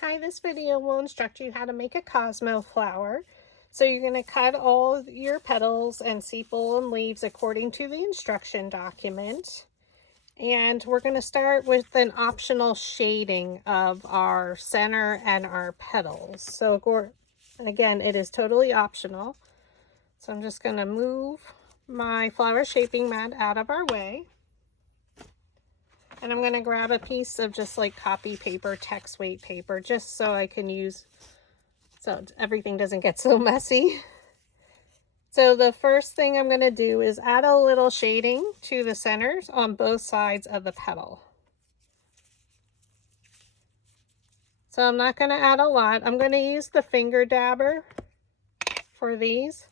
Hi, this video will instruct you how to make a Cosmo flower. So you're going to cut all your petals and sepal and leaves according to the instruction document. And we're going to start with an optional shading of our center and our petals. So again, it is totally optional. So I'm just going to move my flower shaping mat out of our way. And I'm going to grab a piece of just like copy paper, text weight paper, just so I can use, so everything doesn't get so messy. So the first thing I'm going to do is add a little shading to the centers on both sides of the petal. So I'm not going to add a lot. I'm going to use the finger dabber for these.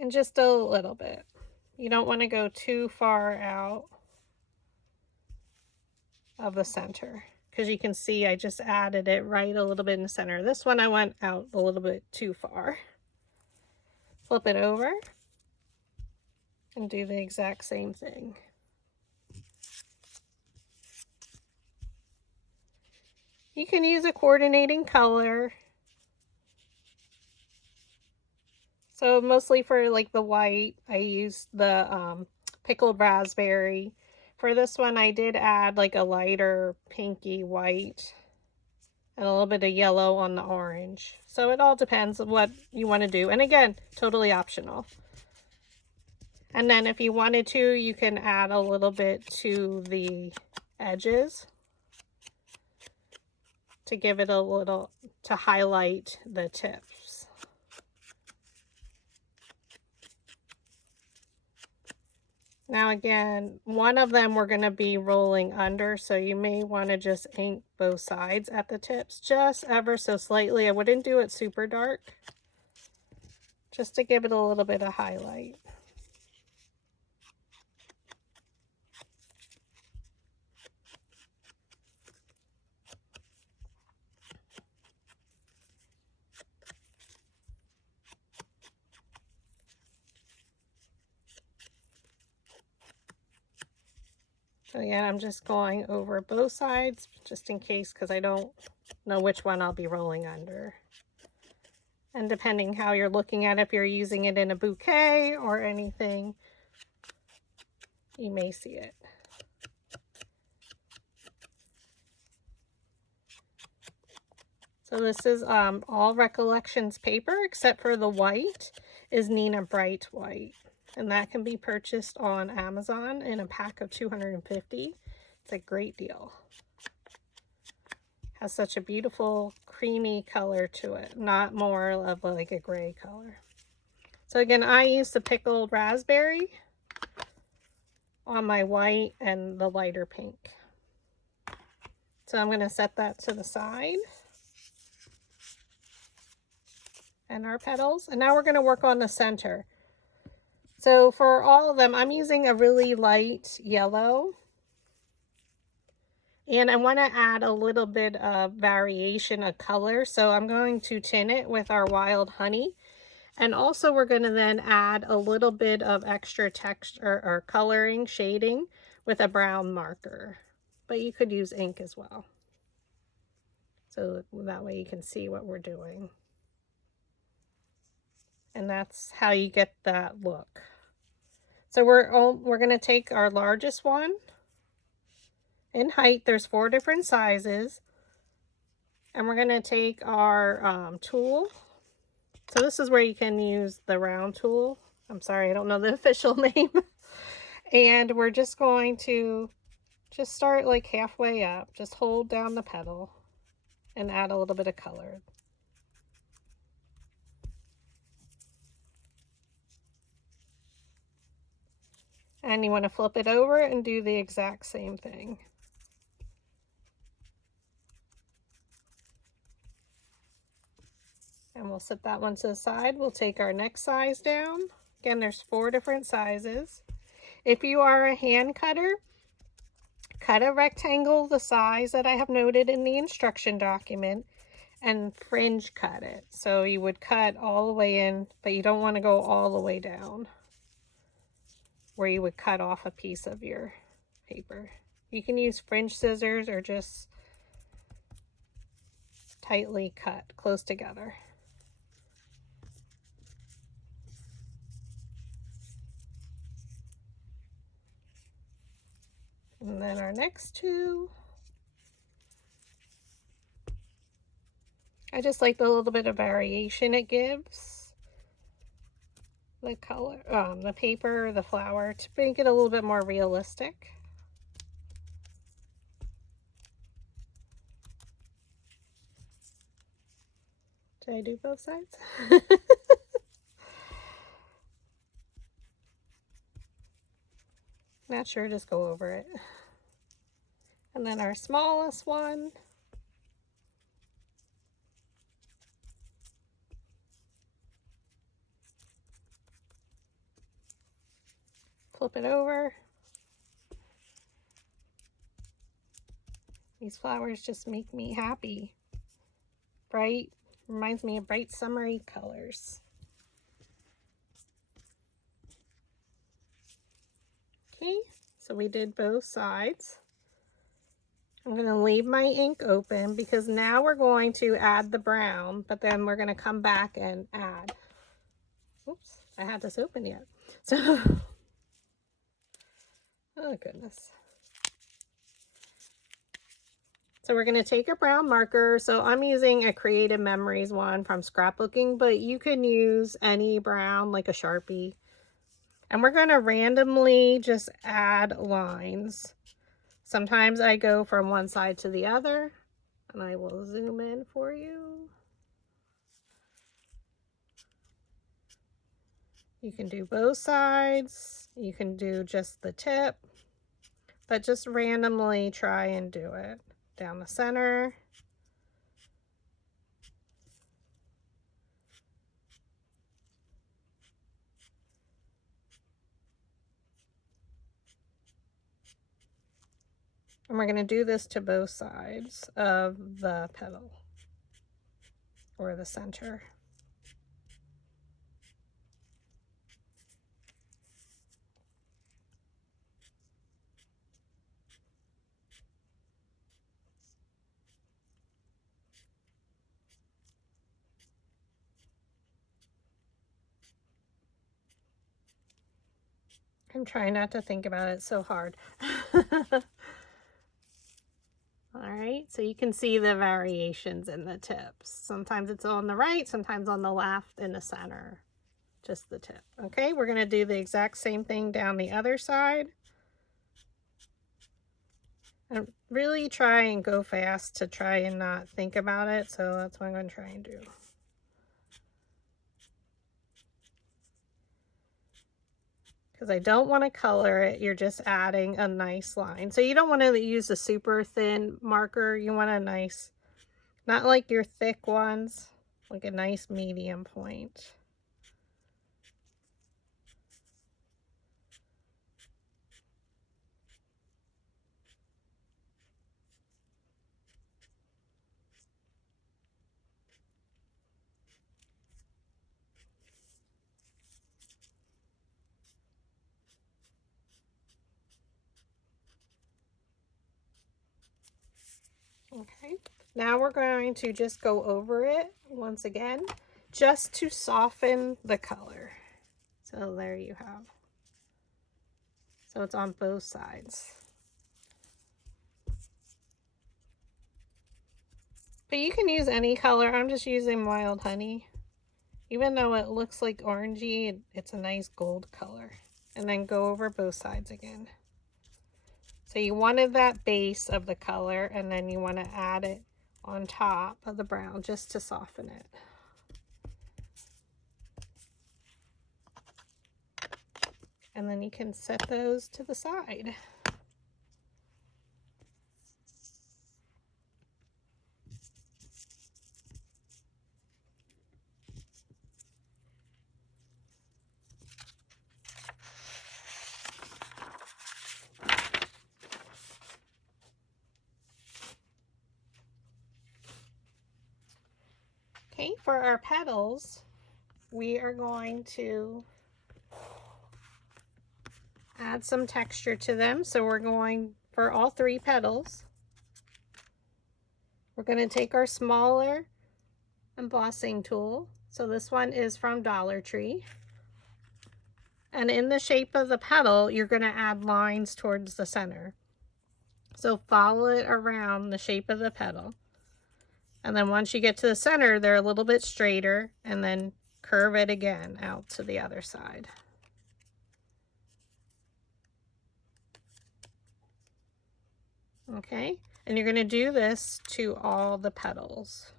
And just a little bit. You don't want to go too far out of the center, because you can see I just added it right a little bit in the center. This one I went out a little bit too far. Flip it over and do the exact same thing. You can use a coordinating color. So mostly for like the white, I used the pickled raspberry. For this one, I did add like a lighter pinky white and a little bit of yellow on the orange. So it all depends on what you want to do. And again, totally optional. And then if you wanted to, you can add a little bit to the edges to give it a little, to highlight the tips. Now again, one of them we're going to be rolling under, so you may want to just ink both sides at the tips, just ever so slightly. I wouldn't do it super dark, just to give it a little bit of highlight. So again, I'm just going over both sides just in case, because I don't know which one I'll be rolling under. And depending how you're looking at it, if you're using it in a bouquet or anything, you may see it. So this is all Recollections paper, except for the white is Nina Bright white. And that can be purchased on Amazon in a pack of 250. It's a great deal. Has such a beautiful creamy color to it, not more of like a gray color. So again, I used the pickled raspberry on my white and the lighter pink. So I'm going to set that to the side. And our petals. And now we're going to work on the center. So for all of them, I'm using a really light yellow. And I want to add a little bit of variation of color. So I'm going to tint it with our wild honey. And also we're going to then add a little bit of extra texture or coloring, shading with a brown marker. But you could use ink as well. So that way you can see what we're doing. And that's how you get that look. So we're going to take our largest one in height. There's 4 different sizes. And we're going to take our tool. So this is where you can use the round tool. I'm sorry, I don't know the official name. And we're just going to just start like halfway up. Just hold down the petal and add a little bit of color. And you want to flip it over and do the exact same thing. And we'll set that one to the side. We'll take our next size down. Again, there's 4 different sizes. If you are a hand cutter, cut a rectangle the size that I have noted in the instruction document and fringe cut it. So you would cut all the way in, but you don't want to go all the way down, where you would cut off a piece of your paper. You can use French scissors or just tightly cut close together. And then our next two. I just like the little bit of variation it gives. The color, the paper, the flower, to make it a little bit more realistic. Did I do both sides? Not sure, just go over it. And then our smallest one. Flip it over. These flowers just make me happy. Bright, reminds me of bright summery colors. Okay, so we did both sides. I'm going to leave my ink open because now we're going to add the brown, but then we're going to come back and add. Oops, I had this open yet. So, oh goodness. So we're going to take a brown marker. So I'm using a Creative Memories one from scrapbooking, but you can use any brown, like a Sharpie. And we're going to randomly just add lines. Sometimes I go from one side to the other, and I will zoom in for you. You can do both sides. You can do just the tip, but just randomly try and do it. Down the center. And we're going to do this to both sides of the petal or the center. I'm trying not to think about it so hard. All right, so you can see the variations in the tips. Sometimes it's on the right, sometimes on the left, in the center. Just the tip. Okay, we're going to do the exact same thing down the other side. And really try and go fast to try and not think about it, so that's what I'm going to try and do. Because I don't want to color it, you're just adding a nice line. So you don't want to use a super thin marker, you want a nice, not like your thick ones, like a nice medium point. Okay, now we're going to just go over it once again, just to soften the color. So there you have. So it's on both sides. But you can use any color. I'm just using Wild Honey. Even though it looks like orangey, it's a nice gold color. And then go over both sides again. So you wanted that base of the color, and then you want to add it on top of the brown just to soften it. And then you can set those to the side. Okay, for our petals, we are going to add some texture to them. So we're going for all 3 petals. We're going to take our smaller embossing tool. So this one is from Dollar Tree. And in the shape of the petal, you're going to add lines towards the center. So follow it around the shape of the petal. And then once you get to the center, they're a little bit straighter, and then curve it again out to the other side. Okay, and you're going to do this to all the petals.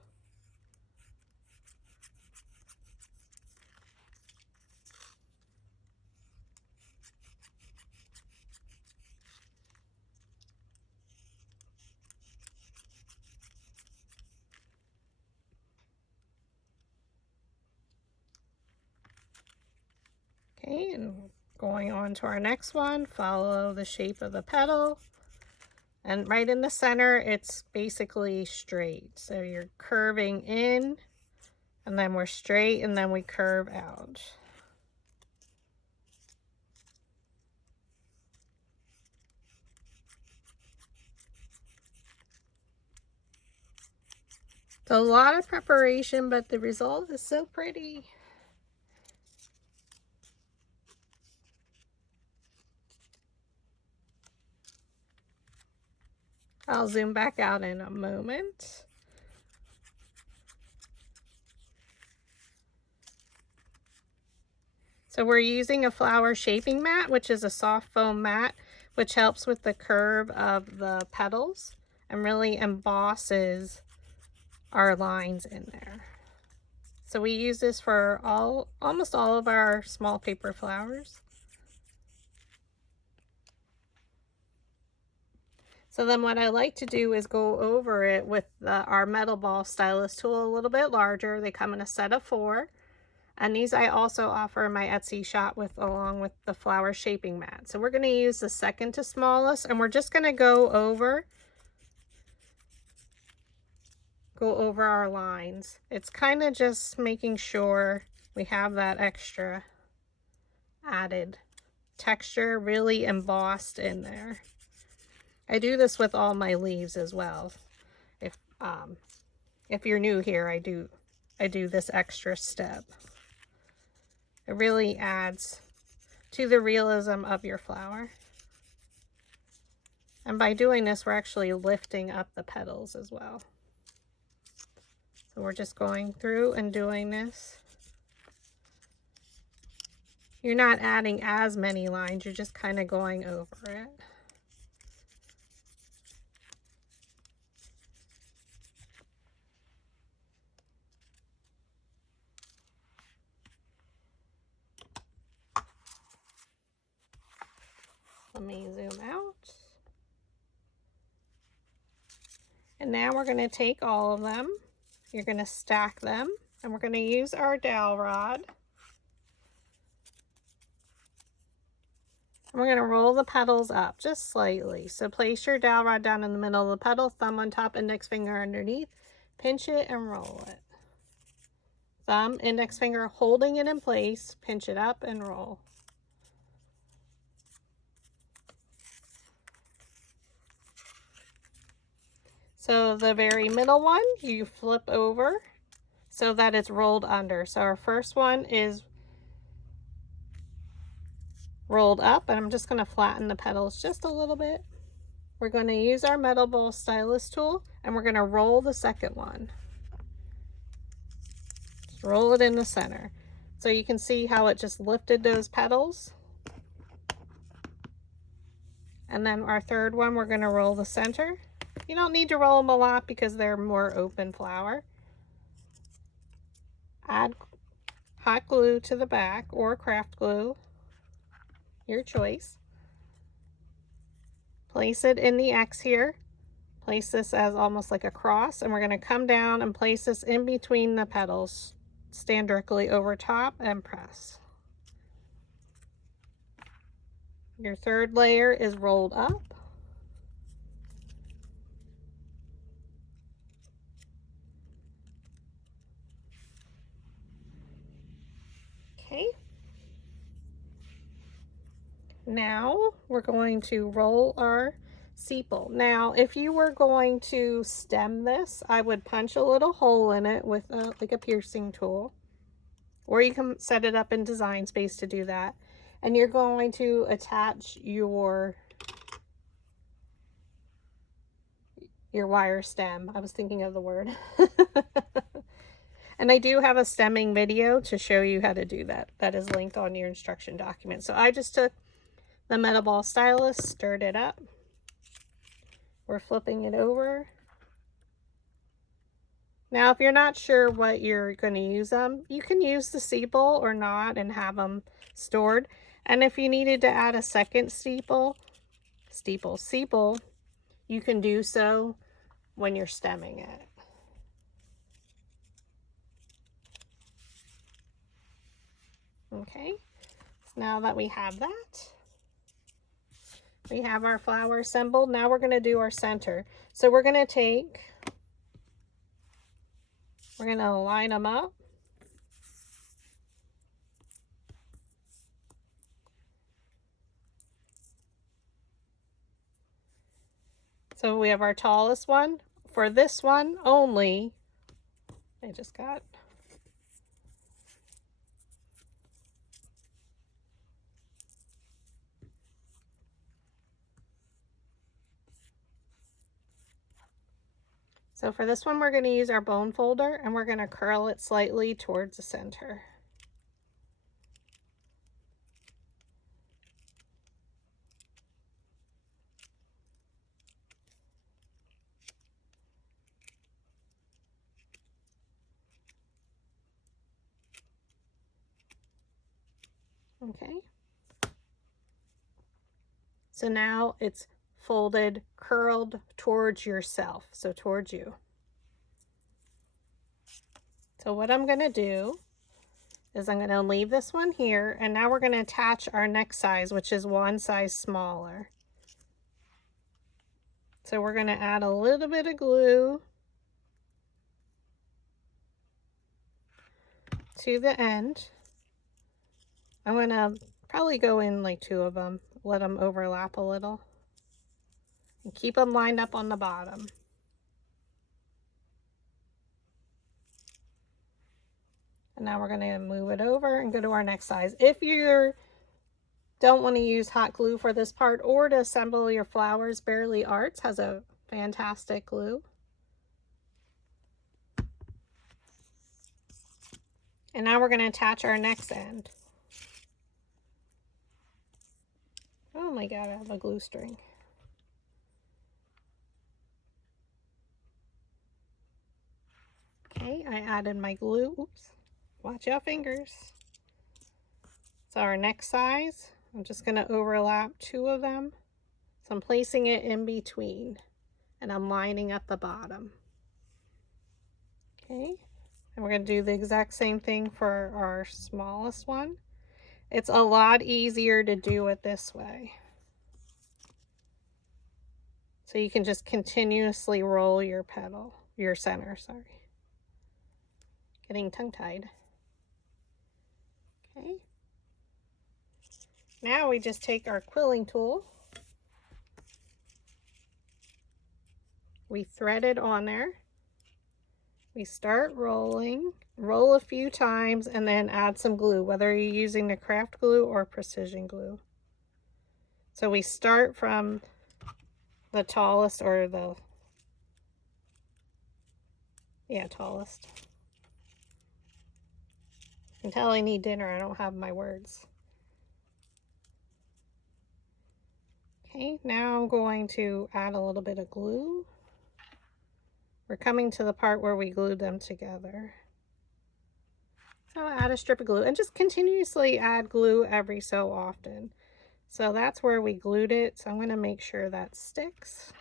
Okay, and going on to our next one, follow the shape of the petal. And right in the center, it's basically straight. So you're curving in, and then we're straight, and then we curve out. So a lot of preparation, but the result is so pretty. I'll zoom back out in a moment. So we're using a flower shaping mat, which is a soft foam mat, which helps with the curve of the petals and really embosses our lines in there. So we use this for almost all of our small paper flowers. So then what I like to do is go over it with our metal ball stylus tool, a little bit larger. They come in a set of 4. And these I also offer in my Etsy shop along with the flower shaping mat. So we're going to use the second to smallest, and we're just going to go over our lines. It's kind of just making sure we have that extra added texture really embossed in there. I do this with all my leaves as well. If you're new here, I do this extra step. It really adds to the realism of your flower. And by doing this, we're actually lifting up the petals as well. So we're just going through and doing this. You're not adding as many lines, you're just kind of going over it. Let me zoom out. And now we're going to take all of them. You're going to stack them, and we're going to use our dowel rod. And we're going to roll the petals up just slightly. So place your dowel rod down in the middle of the petal, thumb on top, index finger underneath. Pinch it and roll it. Thumb, index finger holding it in place, pinch it up and roll. So the very middle one, you flip over so that it's rolled under. So our first one is rolled up, and I'm just going to flatten the petals just a little bit. We're going to use our metal ball stylus tool, and we're going to roll the second one. Just roll it in the center. So you can see how it just lifted those petals. And then our third one, we're going to roll the center. You don't need to roll them a lot because they're more open flower. Add hot glue to the back or craft glue, your choice. Place it in the X here. Place this as almost like a cross, and we're going to come down and place this in between the petals. Stand directly over top and press. Your third layer is rolled up. Okay. Now we're going to roll our sepal. Now, if you were going to stem this, I would punch a little hole in it with like a piercing tool, or you can set it up in Design Space to do that. And you're going to attach your wire stem. I was thinking of the word. And I do have a stemming video to show you how to do that. That is linked on your instruction document. So I just took the metal ball stylus, stirred it up. We're flipping it over. Now, if you're not sure what you're going to use them, you can use the sepal or not and have them stored. And if you needed to add a second sepal, you can do so when you're stemming it. Okay, so now that we have that, we have our flower assembled. Now we're going to do our center. So we're going to line them up. So we have our tallest one. For this one only, so for this one, we're going to use our bone folder and we're going to curl it slightly towards the center. Okay. So now it's folded, curled towards yourself, so towards you. So what I'm going to do is I'm going to leave this one here, and now we're going to attach our next size, which is one size smaller. So we're going to add a little bit of glue to the end. I'm going to probably go in like 2 of them, let them overlap a little, and keep them lined up on the bottom. And now we're going to move it over and go to our next size. If you don't want to use hot glue for this part or to assemble your flowers, Bearly Arts has a fantastic glue. And now we're going to attach our next end. Oh my God, I have a glue string. Okay, I added my glue. Oops, watch your fingers. So our next size, I'm just going to overlap 2 of them. So I'm placing it in between and I'm lining up the bottom. Okay, and we're going to do the exact same thing for our smallest one. It's a lot easier to do it this way. So you can just continuously roll your center, sorry. Getting tongue-tied. Okay. Now we just take our quilling tool. We thread it on there. We start rolling, roll a few times, and then add some glue, whether you're using the craft glue or precision glue. So we start from the tallest or tallest. You can tell I need dinner, I don't have my words. Okay, now I'm going to add a little bit of glue. We're coming to the part where we glued them together. So add a strip of glue and just continuously add glue every so often. So that's where we glued it. So I'm going to make sure that sticks.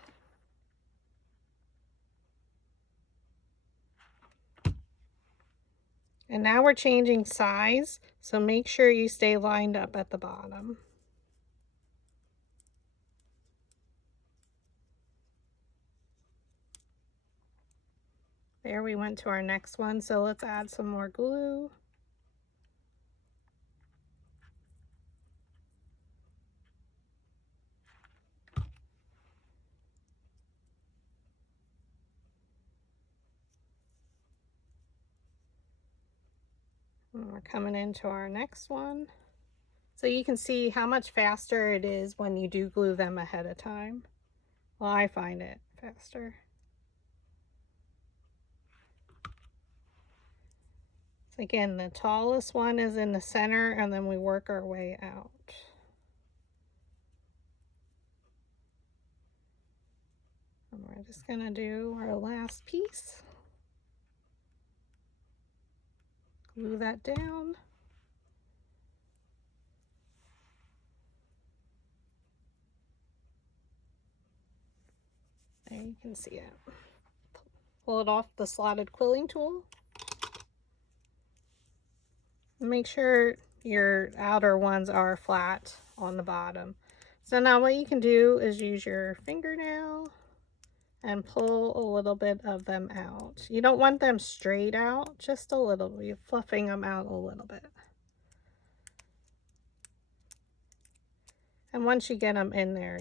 And now we're changing size. So make sure you stay lined up at the bottom. There, we went to our next one. So let's add some more glue. And we're coming into our next one. So you can see how much faster it is when you do glue them ahead of time. Well, I find it faster. So again, the tallest one is in the center, and then we work our way out. And we're just gonna do our last piece. Glue that down. There you can see it. Pull it off the slotted quilling tool. Make sure your outer ones are flat on the bottom. So now what you can do is use your fingernail and pull a little bit of them out. You don't want them straight out, just a little. You're fluffing them out a little bit. And once you get them in there,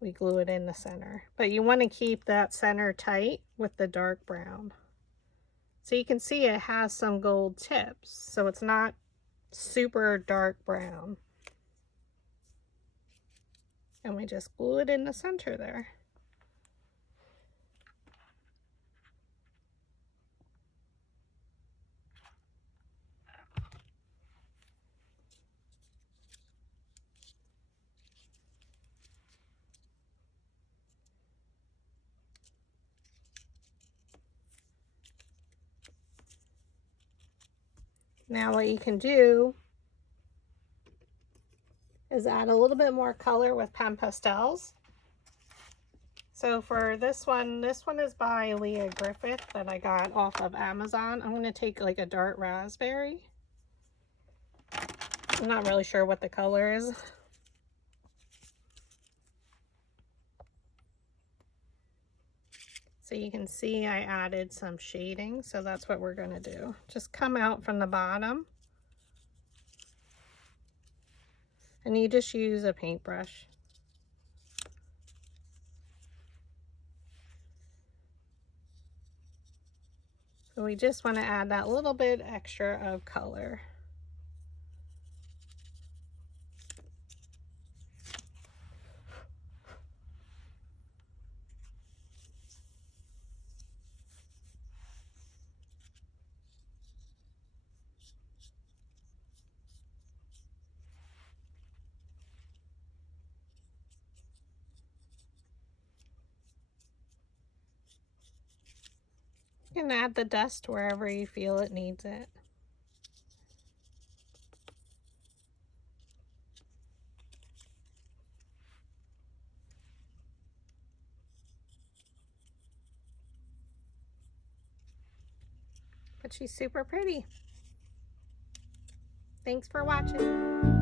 we glue it in the center. But you want to keep that center tight with the dark brown. So you can see it has some gold tips, so it's not super dark brown. And we just glue it in the center there. Now what you can do is add a little bit more color with pen pastels. So for this one is by Leah Griffith that I got off of Amazon. I'm going to take like a dark raspberry. I'm not really sure what the color is. So you can see I added some shading, so that's what we're going to do. Just come out from the bottom. And you just use a paintbrush. So we just want to add that little bit extra of color. You can add the dust wherever you feel it needs it. But she's super pretty. Thanks for watching.